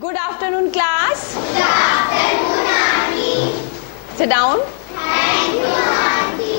Good afternoon, class. Good afternoon, Aunty. Sit down. Thank you, Aunty.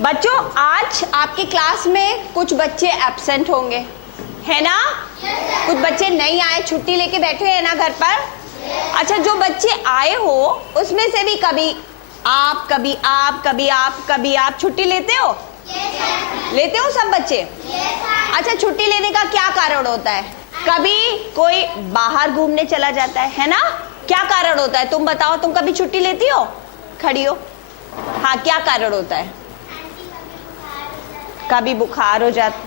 बच्चों, आज आपकी class में कुछ बच्चे एब्सेंट होंगे, है ना? Yes, कुछ बच्चे नहीं आए, छुट्टी लेके बैठे हैं ना घर पर? Yes. अच्छा, जो बच्चे आए हो उसमें से भी कभी आप, कभी आप, कभी आप, कभी आप छुट्टी लेते हो? Yes, लेते हो सब बच्चे? Yes, अच्छा, छुट्टी लेने का क्या कारण होता है? कभी कोई बाहर घूमने चला जाता है ना? क्या कारण होता है? तुम बताओ, तुम कभी छुट्टी लेती हो? खड़ी हो। हाँ, क्या कारण होता है? कभी बुखार हो जाता,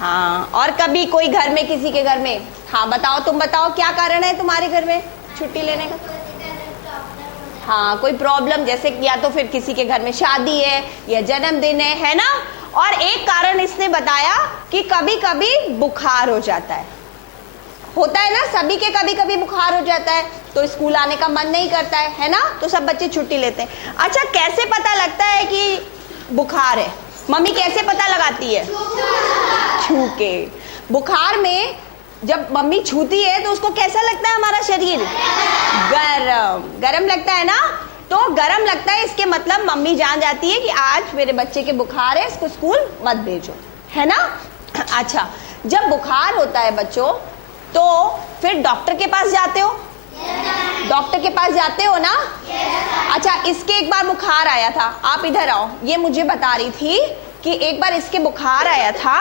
हाँ, और कभी कोई घर में, किसी के घर में। हाँ बताओ, तुम बताओ क्या कारण है तुम्हारे घर में छुट्टी लेने का? हाँ, कोई प्रॉब्लम, जैसे या तो फिर किसी के घर में शादी है या जन्मदिन है ना? और एक कारण इसने बताया कि कभी कभी बुखार हो जाता है, होता है ना, सभी के कभी कभी बुखार हो जाता है तो स्कूल आने का मन नहीं करता है ना? तो सब बच्चे छुट्टी लेते हैं। अच्छा, कैसे पता लगता है कि बुखार है? मम्मी कैसे पता लगाती है? छू के। बुखार में जब मम्मी छूती है तो उसको कैसा लगता है हमारा शरीर? गरम गरम लगता है ना? तो गरम लगता है, इसके मतलब मम्मी जान जाती है कि आज मेरे बच्चे के बुखार है, इसको स्कूल मत भेजो, है ना? अच्छा, जब बुखार होता है बच्चों तो फिर डॉक्टर के पास जाते हो? डॉक्टर के पास जाते हो ना? अच्छा, इसके एक बार बुखार आया था, आप इधर आओ, ये मुझे बता रही थी कि एक बार इसके बुखार आया था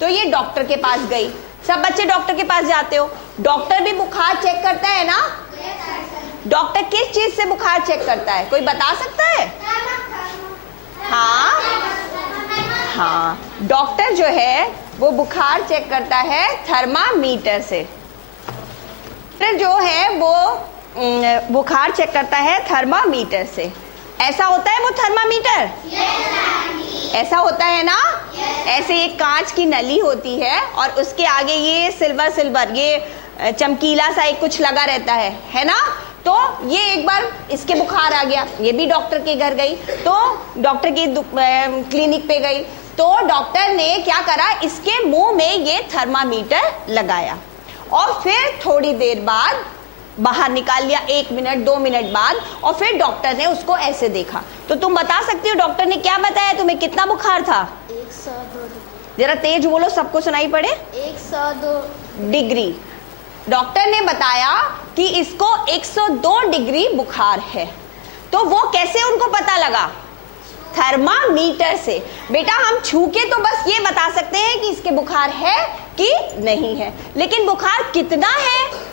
तो ये डॉक्टर के पास गई। सब बच्चे डॉक्टर के पास जाते हो, डॉक्टर भी बुखार चेक करता है ना? डॉक्टर किस चीज से बुखार चेक करता है, कोई बता सकता है? हाँ हाँ, डॉक्टर जो है वो बुखार चेक करता है थर्मामीटर से। डॉक्टर जो है वो बुखार चेक करता है थर्मामीटर से। ऐसा होता है वो थर्मामीटर? ऐसा होता है ना? ऐसे एक कांच की नली होती है और उसके आगे ये सिल्वर ये चमकीला सा एक कुछ लगा रहता है ना? तो ये एक बार इसके बुखार आ गया, ये भी डॉक्टर के घर गई, तो डॉक्टर की क्लिनिक पे गई, तो डॉक्टर ने क्या करा, इसके मुंह में ये थर्मामीटर लगाया और फिर थोड़ी देर बाद बाहर निकाल लिया, 1 मिनट 2 मिनट बाद, और फिर डॉक्टर ने उसको ऐसे देखा। तो तुम बता सकती हो डॉक्टर ने क्या बताया तुम्हें, कितना बुखार था? 102 जरा तेज बोलो, सबको सुनाई पड़े। 102 डिग्री। डॉक्टर ने बताया कि इसको 102 डिग्री बुखार है। तो वो कैसे उनको पता लगा? थर्मामीटर से। बेटा, हम छू के तो बस ये बता सकते हैं कि इसके बुखार है कि नहीं है, लेकिन बुखार कितना है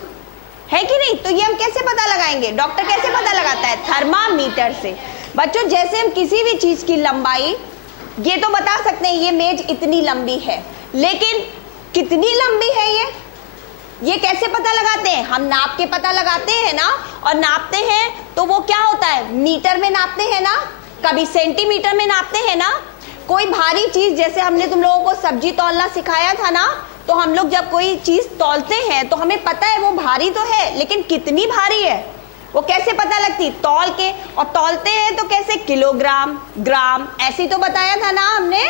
कि नहीं, तो ये हम कैसे पता लगाएंगे? डॉक्टर कैसे पता लगाता है? थर्मामीटर से। बच्चों, जैसे हम किसी भी चीज की लंबाई ये तो बता सकते हैं ये मेज इतनी लंबी है, लेकिन कितनी लंबी है ये कैसे पता लगाते हैं? हम नाप के पता लगाते हैं ना, और नापते हैं तो वो क्या होता है, मीटर में नापते हैं ना, कभी सेंटीमीटर में नापते हैं ना। कोई भारी चीज, जैसे हमने तुम लोगों को सब्जी तौलना सिखाया था ना, तो हम लोग जब कोई चीज तौलते हैं तो हमें पता है वो भारी तो है, लेकिन कितनी भारी है वो कैसे पता लगती? तौल के। और तौलते हैं तो कैसे, किलोग्राम, ग्राम, ऐसे तो बताया था ना हमने,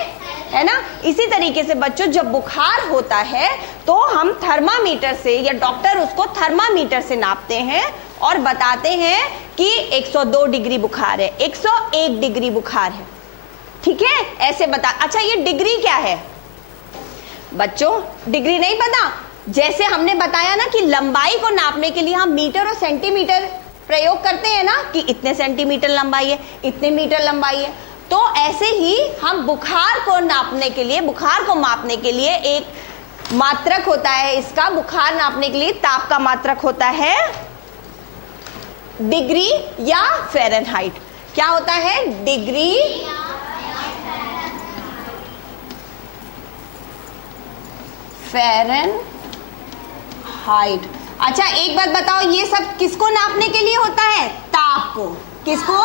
है ना? इसी तरीके से बच्चों, जब बुखार होता है तो हम थर्मामीटर से, या डॉक्टर उसको थर्मामीटर से नापते हैं और बताते हैं कि 102 डिग्री बुखार है, 101 डिग्री बुखार है, ठीक है? ऐसे बता। अच्छा, ये डिग्री क्या है बच्चों? डिग्री नहीं पता? जैसे हमने बताया ना कि लंबाई को नापने के लिए हम मीटर और सेंटीमीटर प्रयोग करते हैं ना, कि इतने सेंटीमीटर लंबाई है, इतने मीटर लंबाई है, तो ऐसे ही हम बुखार को नापने के लिए, बुखार को मापने के लिए एक मात्रक होता है इसका, बुखार नापने के लिए ताप का मात्रक होता है डिग्री या फ़ारेनहाइट। क्या होता है? Degree Fahrenheit. अच्छा, एक बात बताओ, ये सब किसको नापने के लिए होता है? ताप को। किसको?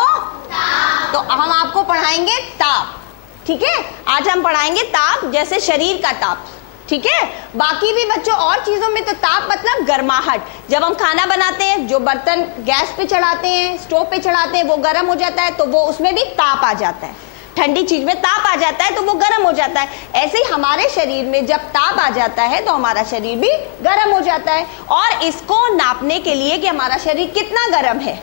ताप। तो हम आपको पढ़ाएंगे ताप, ठीक है? आज हम पढ़ाएंगे ताप, जैसे शरीर का ताप, ठीक है? बाकी भी बच्चों और चीजों में तो ताप मतलब गर्माहट। जब हम खाना बनाते हैं, जो बर्तन गैस पे चढ़ाते हैं, स्टोव पे चढ़ाते हैं, वो गर्म हो जाता है तो वो उसमें भी ताप आ जाता है। ठंडी चीज में ताप आ जाता है तो वो गर्म हो जाता है। ऐसे ही हमारे शरीर में जब ताप आ जाता है तो हमारा शरीर भी गर्म हो जाता है। और इसको नापने के लिए कि हमारा शरीर कितना गर्म है,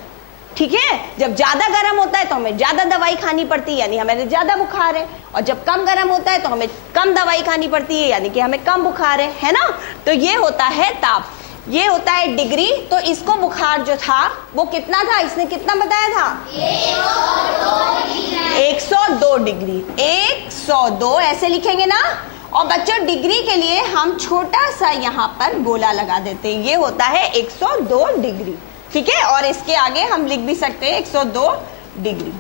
ठीक है, जब ज्यादा गर्म होता है तो हमें ज्यादा दवाई खानी पड़ती है, यानी हमें ज्यादा बुखार है, और जब कम गर्म होता है तो हमें कम दवाई खानी पड़ती है, यानी कि हमें कम बुखार है ना। तो ये होता है ताप, ये होता है डिग्री। तो इसको बुखार जो था वो कितना था, इसने कितना बताया था, 102 डिग्री। 102 ऐसे लिखेंगे ना। और बच्चों डिग्री के लिए हम छोटा सा यहाँ पर गोला लगा देते हैं, ये होता है 102 डिग्री, ठीक है। और इसके आगे हम लिख भी सकते हैं 102 डिग्री।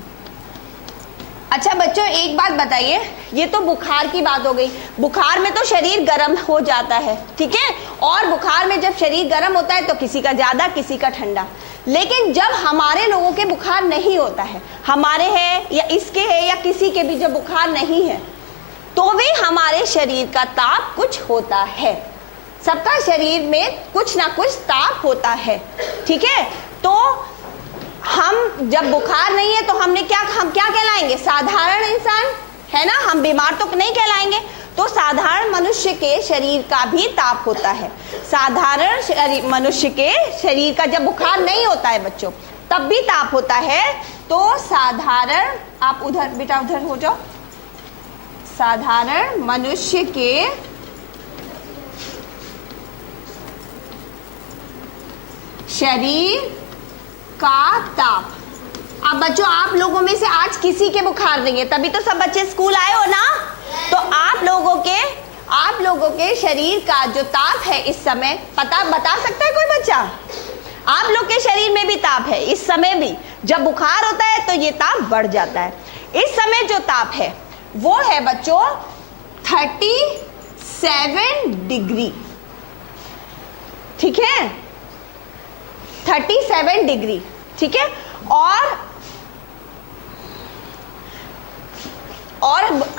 अच्छा बच्चों एक बात बताइए, ये तो बुखार की बात हो गई। बुखार में तो शरीर गर्म हो जाता है, ठीक है। और बुखार में जब शरीर गर्म होता है तो किसी का ज्यादा किसी का ठंडा। लेकिन जब हमारे लोगों के बुखार नहीं होता है, हमारे है या इसके है या किसी के भी जब बुखार नहीं है, तो भी हमारे शरीर का ताप कुछ होता है। सबका शरीर में कुछ ना कुछ ताप होता है, ठीक है। तो हम जब बुखार नहीं है तो हम क्या कहलाएंगे, साधारण इंसान, है ना। हम बीमार तो नहीं कहलाएंगे। तो साधारण मनुष्य के शरीर का भी ताप होता है। साधारण मनुष्य के शरीर का जब बुखार नहीं होता है बच्चों तब भी ताप होता है। तो साधारण, आप उधर बेटा उधर हो जाओ, साधारण मनुष्य के शरीर का ताप। अब बच्चों आप लोगों में से आज किसी के बुखार नहीं है, तभी तो सब बच्चे स्कूल आए हो ना। तो आप लोगों के शरीर का जो ताप है इस समय बता सकता है कोई बच्चा? आप लोग के शरीर में भी ताप है इस समय भी। जब बुखार होता है तो ये ताप बढ़ जाता है। इस समय जो ताप है वो है बच्चों 37 डिग्री, ठीक है, 37 डिग्री, ठीक है। और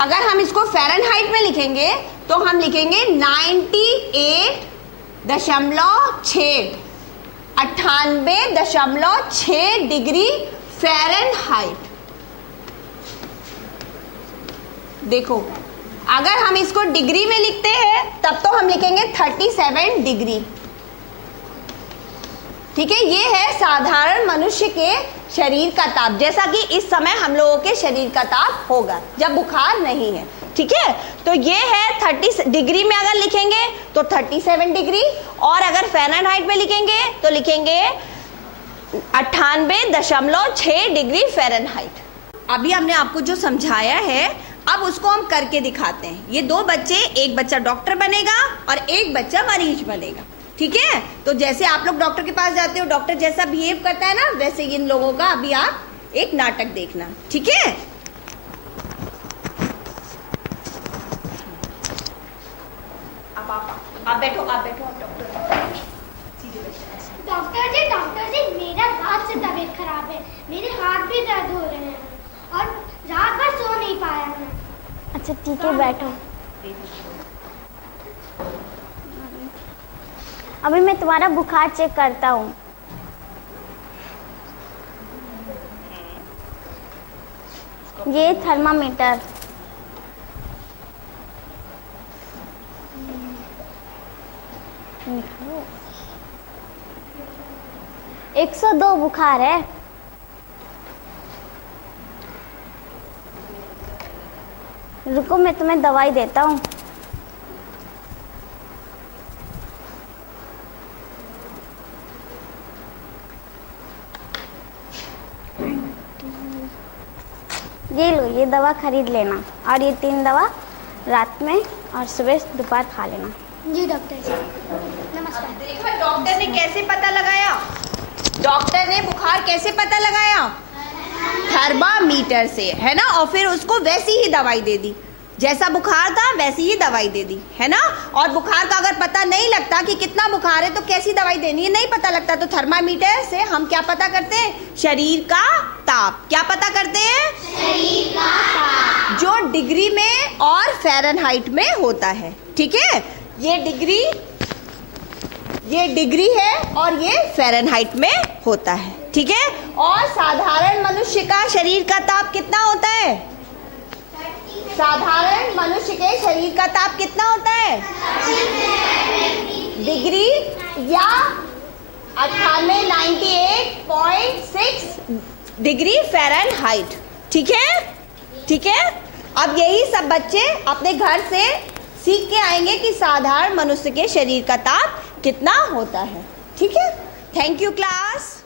अगर हम इसको फ़ारेनहाइट में लिखेंगे तो हम लिखेंगे 98.6 डिग्री फ़ारेनहाइट। देखो अगर हम इसको डिग्री में लिखते हैं तब तो हम लिखेंगे 37 डिग्री, ठीक है। ये है साधारण मनुष्य के शरीर का ताप, जैसा कि इस समय हम लोगों के शरीर का ताप होगा जब बुखार नहीं है, ठीक है। तो ये है 30 डिग्री में अगर लिखेंगे तो 37 डिग्री, और अगर फ़ारेनहाइट में लिखेंगे तो लिखेंगे 98.6 डिग्री फ़ारेनहाइट। अभी हमने आपको जो समझाया है अब उसको हम करके दिखाते हैं। ये दो बच्चे, एक बच्चा डॉक्टर बनेगा और एक बच्चा मरीज बनेगा, ठीक है। तो जैसे आप लोग डॉक्टर के पास जाते हो, डॉक्टर जैसा बिहेव करता है ना, वैसे इन लोगों का अभी आप एक नाटक देखना, ठीक है। आप बैठो डॉक्टर जी मेरा रात से तबीयत खराब है, मेरे हाथ भी दर्द हो रहे हैं और रात भर सो नहीं पाया मैं। अच्छा ठीक है बैठो। अभी मैं तुम्हारा बुखार चेक करता हूँ। ये थर्मामीटर, निकालो। 102 बुखार है। रुको मैं तुम्हें दवाई देता हूँ। ये लो, ये दवा खरीद लेना और ये 3 दवा रात में और सुबह दोपहर खा लेना। जी डॉक्टर जी नमस्कार। देखो डॉक्टर ने कैसे पता लगाया, डॉक्टर ने बुखार कैसे पता लगाया, थर्मामीटर से, है ना। और फिर उसको वैसी ही दवाई दे दी, जैसा बुखार था वैसी ही दवाई दे दी, है ना। और बुखार का अगर पता नहीं लगता कि कितना बुखार है तो कैसी दवाई देनी है, नहीं पता लगता, तो थर्मामीटर से हम क्या पता करते हैं, शरीर का ताप। क्या पता करते हैं, शरीर का ताप, जो डिग्री में और फ़ारेनहाइट में होता है, ठीक है। ये डिग्री है और ये फ़ारेनहाइट में होता है, ठीक है। और साधारण मनुष्य का शरीर का ताप कितना होता है, साधारण मनुष्य के शरीर का ताप कितना होता है? डिग्री या 98.6 डिग्री फ़ारेनहाइट। ठीक है, ठीक है। अब यही सब बच्चे अपने घर से सीख के आएंगे कि साधारण मनुष्य के शरीर का ताप कितना होता है। ठीक है, थैंक यू क्लास।